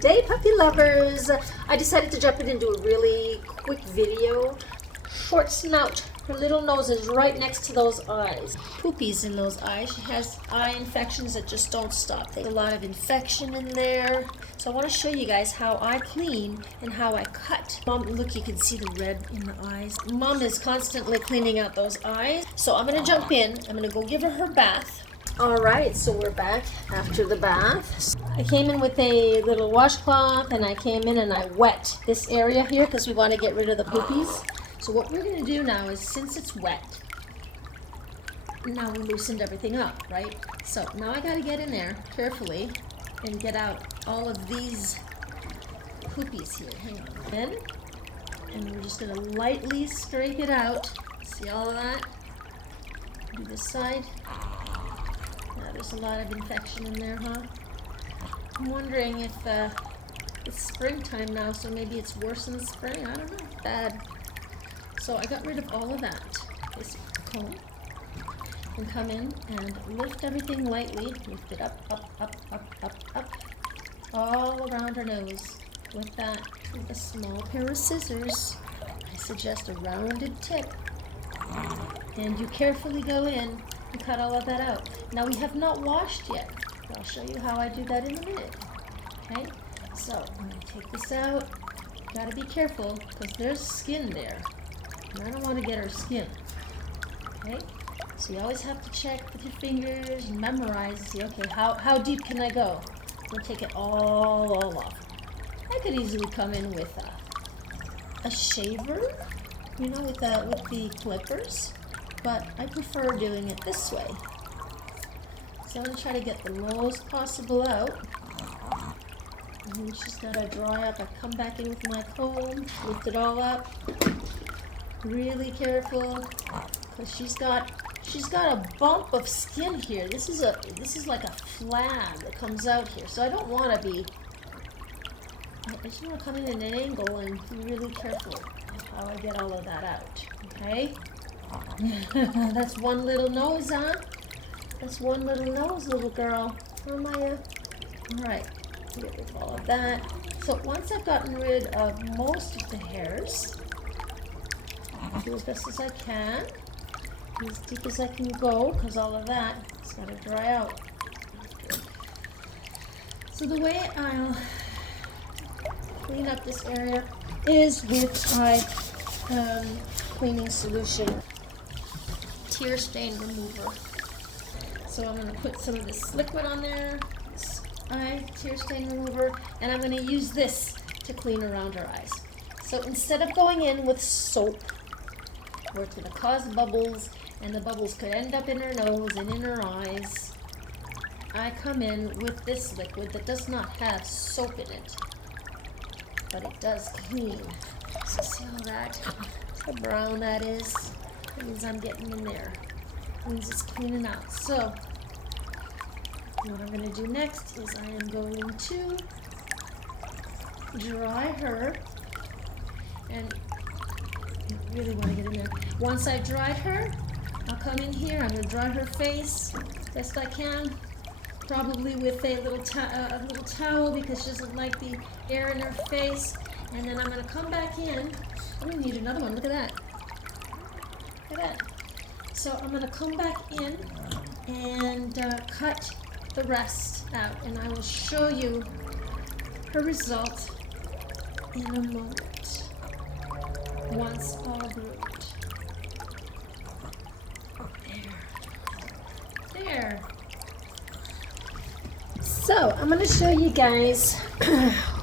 Good day, puppy lovers. I decided to jump in and do a really quick video. Short snout. Her little nose is right next to those eyes. Poopies in those eyes. She has eye infections that just don't stop. There's a lot of infection in there. So I want to show you guys how I clean and how I cut. Mom, look, you can see the red in the eyes. Mom is constantly cleaning out those eyes. So I'm going to jump in. I'm going to go give her bath. All right, so we're back after the bath. I came in with a little washcloth and I came in and I wet this area here because we want to get rid of the poopies. So what we're going to do now is, since it's wet, now we loosened everything up, right? So now I got to get in there carefully and get out all of these poopies here. Hang on. In, and we're just going to lightly scrape it out. See all of that? Do this side. Yeah, there's a lot of infection in there, huh? I'm wondering if it's springtime now, so maybe it's worse in the spring. I don't know. Bad. So I got rid of all of that. This comb. And come in and lift everything lightly. Lift it up, up. All around her nose. With that, with a small pair of scissors. I suggest a rounded tip. And you carefully go in and cut all of that out. Now we have not washed yet. I'll show you how I do that in a minute. Okay, so I'm going to take this out. Got to be careful because there's skin there. And I don't want to get her skin. Okay, so you always have to check with your fingers and memorize. See, okay, how deep can I go? I'm going to take it all off. I could easily come in with a shaver, you know, with the clippers. But I prefer doing it this way. So I'm going to try to get the most possible out. And she's got to dry up. I come back in with my comb, lift it all up. Really careful, because she's got a bump of skin here. This is like a flab that comes out here. So I don't want to be. I just want to come in at an angle and be really careful how I get all of that out. Okay. That's one little nose, huh? That's one little nose, little girl. Oh, Maya. All right, get rid of all of that. So once I've gotten rid of most of the hairs, I'll do as best as I can, as deep as I can go, because all of that has got to dry out. So the way I'll clean up this area is with my cleaning solution. Tear stain remover. So I'm going to put some of this liquid on there, this eye tear stain remover, and I'm going to use this to clean around her eyes. So instead of going in with soap, where it's going to cause bubbles, and the bubbles could end up in her nose and in her eyes, I come in with this liquid that does not have soap in it, but it does clean. So see all that? How brown that is? That means I'm getting in there. That means it's cleaning out. So what I'm going to do next is I am going to dry her, and you really want to get in there. Once I've dried her, I'll come in here. I'm going to dry her face best I can, probably with a little towel because she doesn't like the air in her face. And then I'm going to come back in. I'm going to need another one. Look at that. Look at that. So I'm going to come back in and cut the rest out. And I will show you her result in a moment. Once all groomed. There. So I'm going to show you guys.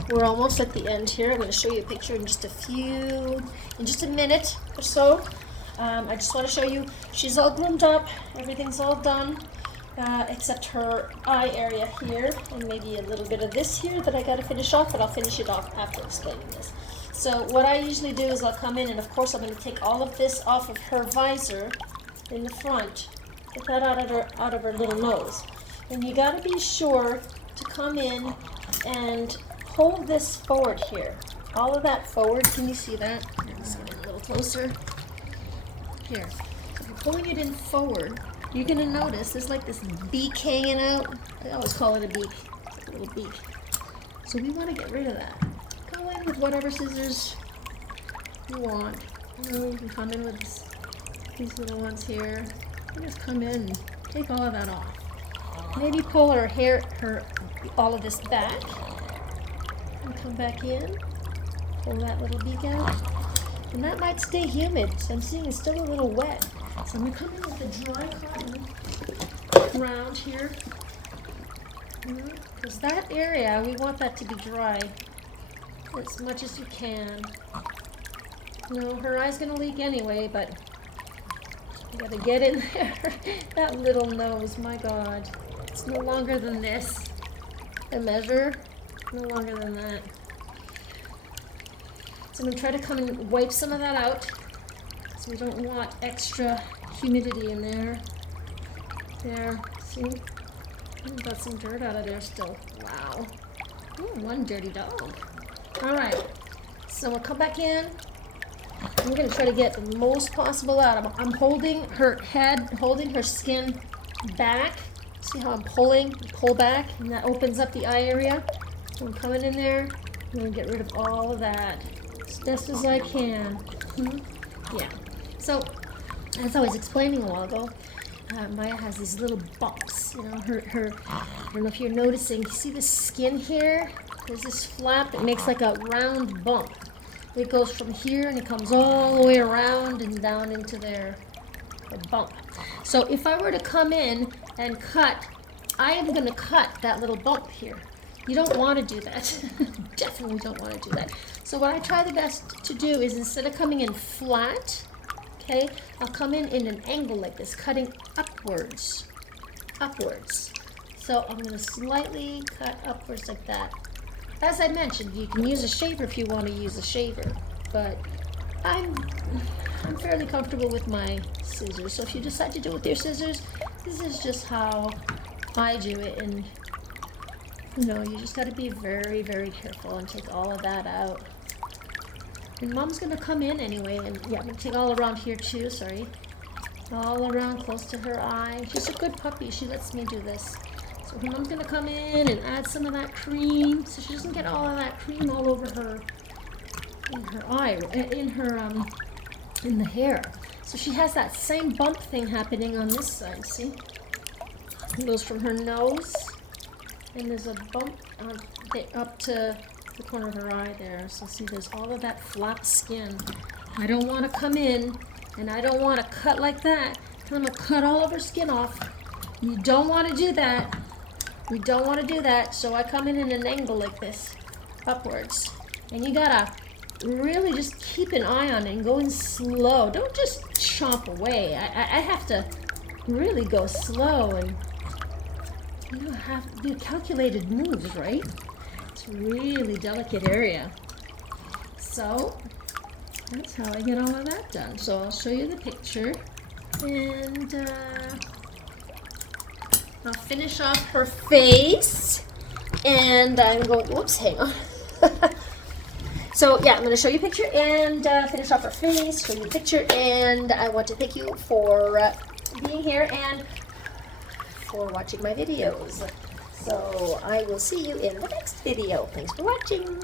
We're almost at the end here. I'm going to show you a picture in just a minute or so. I just want to show you, she's all groomed up, everything's all done, except her eye area here, and maybe a little bit of this here that I got to finish off, but I'll finish it off after explaining this. So what I usually do is I'll come in, and of course I'm going to take all of this off of her visor in the front, get that out of her little nose. And you got to be sure to come in and hold this forward here. All of that forward. Can you see that? Let's get it a little closer. Here. If you're pulling it in forward, you're going to notice there's like this beak hanging out. I always call it a beak. It's like a little beak. So we want to get rid of that. Go in with whatever scissors you want. You know, you can come in with these little ones here. You just come in and take all of that off. Maybe pull her hair, all of this back, and come back in. Pull that little beak out. And that might stay humid, so I'm seeing it's still a little wet. So I'm going to come in with the dry cotton around here. Because that area, we want that to be dry as much as you can. You know, her eye's going to leak anyway, but you got to get in there. That little nose, my God. It's no longer than this. The measure, no longer than that. So I'm going to try to come and wipe some of that out. So we don't want extra humidity in there. There, see? I've got some dirt out of there still. Wow. Ooh, one dirty dog. All right. So we'll come back in. I'm going to try to get the most possible out. I'm holding her head, holding her skin back. See how I'm pulling? Pull back, and that opens up the eye area. So I'm coming in there. I'm going to get rid of all of that as best as I can. Yeah. So, as I was explaining a while ago, Maya has these little bumps. You know, her. I don't know if you're noticing. You see the skin here? There's this flap that makes like a round bump. It goes from here and it comes all the way around and down into there. A bump. So if I were to come in and cut, I am going to cut that little bump here. You don't want to do that. Definitely don't want to do that. So what I try the best to do is instead of coming in flat, okay, I'll come in an angle like this, cutting upwards. Upwards. So I'm going to slightly cut upwards like that. As I mentioned, you can use a shaver if you want to use a shaver, but I'm fairly comfortable with my scissors. So if you decide to do it with your scissors, this is just how I do it. And you know, you just got to be very, very careful and take all of that out. And Mom's going to come in anyway, and yeah, I'm going to take all around here too, sorry. All around close to her eye. She's a good puppy. She lets me do this. So her mom's going to come in and add some of that cream so she doesn't get all of that cream all over her, in her eye, in the hair. So she has that same bump thing happening on this side, see? It goes from her nose, and there's a bump up to the corner of her eye there. So see, there's all of that flat skin. I don't want to come in, and I don't want to cut like that. I'm going to cut all of her skin off. You don't want to do that. We don't want to do that, so I come in an angle like this, upwards. And you gotta really just keep an eye on it and go in slow. Don't just chomp away. I have to really go slow and, you know, do calculated moves, right? It's a really delicate area. So, that's how I get all of that done. So I'll show you the picture. And, I'll finish off her face, and I'm going, whoops, hang on. So yeah, I'm going to show you a picture and finish off her face, show you a picture, and I want to thank you for being here and for watching my videos. So I will see you in the next video. Thanks for watching.